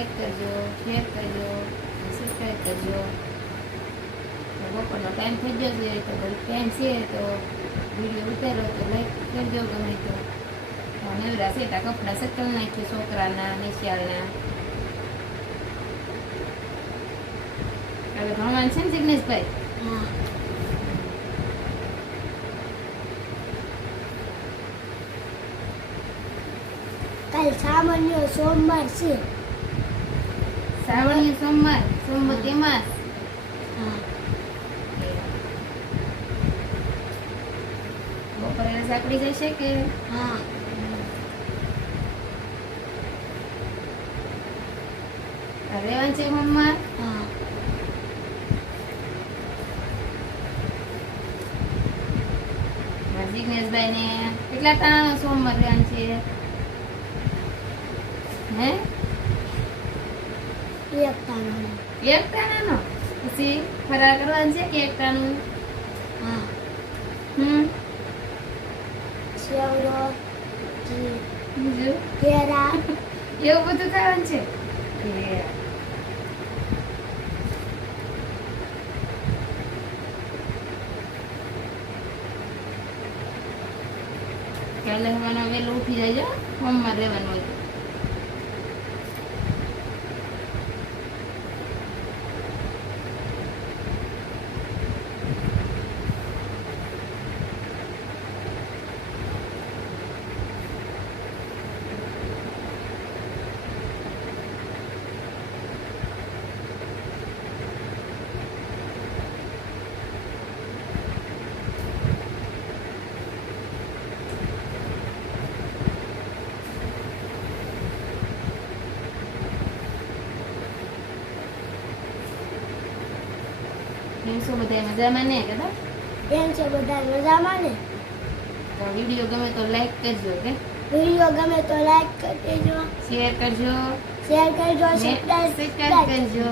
Like કરજો, share કરજો, subscribe કરજો. બપોરનો ટાઈમ થઈ ગયો છે તો ટાઈમ છે તો વિડીયો ઉતારો તો લાઈક કરજો ગમે તો. નવરા છે ત્યાં કપડાં સકલ નાખીએ છોકરાના નિશાળના. હવે ભણવાનું છે ને જિગ્નેશભાઈ? હા. કાલ સામાન્ય સોમવાર છે. શ્રાવણીય સોમવાર, સોમવતી માસ. હા. બપોરે સાંકળી જશે કે? હા. રહેવાનું છે હોમમાં? હા. જિગ્નેશભાઈ ને કેટલા ટાણાનો સોમવાર રહેવાનું છે? હે? એક ટાણું. એક ટાણાનો? પછી ફરાર કરવાનું છે કે એક ટાણું? હા. સેવડો, બીજું કેળા. એવું બધું ખાવાનું છે? કાલે હવાના વહેલું ઉઠી જાય હોમમાં રહેવાનું હોય તો. કેમ છો બધા મજામાં ને કદા? કેમ છે બધા મજામાં ને? તો વિડીયો ગમે તો લાઈક કરજો કે વિડીયો ગમે તો લાઈક કરી દેજો, શેર કરજો, શેર કરજો, સબસ્ક્રાઇબ સબસ્ક્રાઇબ કરજો.